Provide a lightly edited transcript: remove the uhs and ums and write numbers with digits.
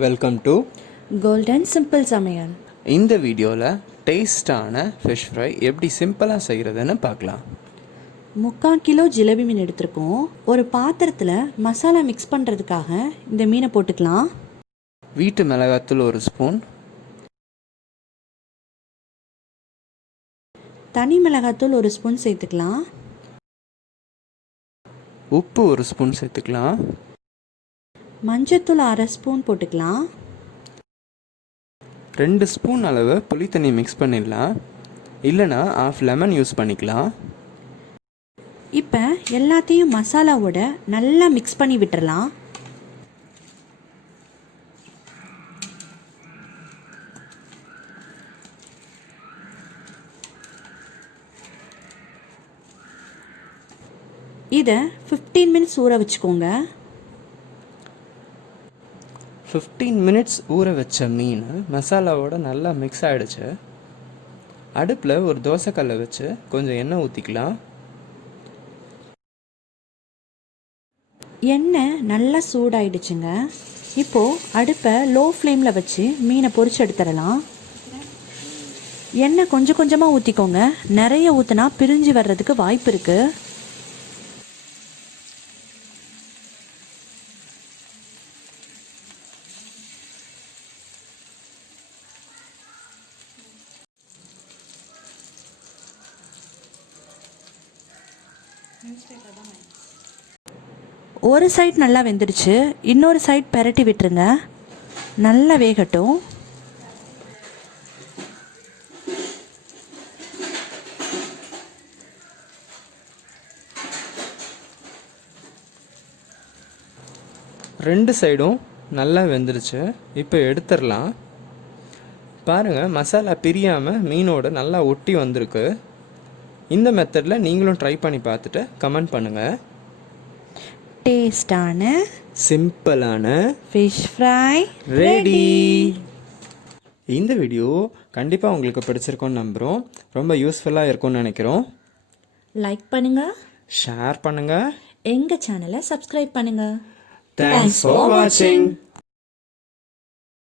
Welcome to golden simple சமையல். இந்த வீடியோவில் டேஸ்டான ஃபிஷ் ஃப்ரை எப்படி சிம்பிளாக செய்கிறதுன்னு பார்க்கலாம். 3/4 கிலோ ஜிலேபி மீன் எடுத்திருக்கோம். ஒரு பாத்திரத்தில் மசாலா மிக்ஸ் பண்ணுறதுக்காக இந்த மீனை போட்டுக்கலாம். வீட்டு மிளகாத்தூள் 1 ஸ்பூன், தனி மிளகாத்தூள் 1 ஸ்பூன் சேர்த்துக்கலாம். உப்பு 1 ஸ்பூன் சேர்த்துக்கலாம். மஞ்சத்தூள் 1/2 ஸ்பூன் போட்டுக்கலாம். 2 ஸ்பூன் அளவு புளி தண்ணி மிக்ஸ் பண்ணிடலாம், இல்லைனா 1/2 லெமன் யூஸ் பண்ணிக்கலாம். இப்போ எல்லாத்தையும் மசாலாவோட நல்லா மிக்ஸ் பண்ணி விட்டுறலாம். இதை 15 மினிட்ஸ் ஊற வச்சுக்கோங்க. 15 மினிட்ஸ் ஊற வச்ச மீன் மசாலாவோட நல்லா மிக்ஸ் ஆகிடுச்சு. அடுப்பில் ஒரு தோசைக்கல்லை வச்சு கொஞ்சம் எண்ணெய் ஊற்றிக்கலாம். எண்ணெய் நல்லா சூடாயிடுச்சுங்க. இப்போது அடுப்பை லோ ஃப்ளேமில் வச்சு மீனை பொரிச்சு எடுத்துடலாம். எண்ணெய் கொஞ்சம் கொஞ்சமாக ஊற்றிக்கோங்க, நிறைய ஊற்றினா பிரிஞ்சு வர்றதுக்கு வாய்ப்பு இருக்குது. ஒரு சைட் நல்லா வெந்துடுச்சு, இன்னொரு சைட் பெரட்டி விட்டுருங்க, நல்லா வேகட்டும். ரெண்டு சைடும் நல்லா வெந்துடுச்சு. இப்போ எடுத்துடலாம். பாருங்கள், மசாலா பிரியாமல் மீனோட நல்லா ஒட்டி வந்திருக்கு. இந்த மெத்தடில் நீங்களும் ட்ரை பண்ணி பார்த்துட்டு கமெண்ட் பண்ணுங்கள். டேஸ்டான சிம்பிளான ஃபிஷ் ஃப்ரை ரெடி. இந்த வீடியோ கண்டிப்பாக உங்களுக்கு பிடிச்சிருக்கோன்னு நம்புகிறோம். ரொம்ப யூஸ்ஃபுல்லாக இருக்கும்னு நினைக்கிறோம். லைக் பண்ணுங்கள், ஷேர் பண்ணுங்கள், எங்கள் சேனலை சப்ஸ்கிரைப் பண்ணுங்கள். தேங்க்ஸ் ஃபார் வாட்சிங்.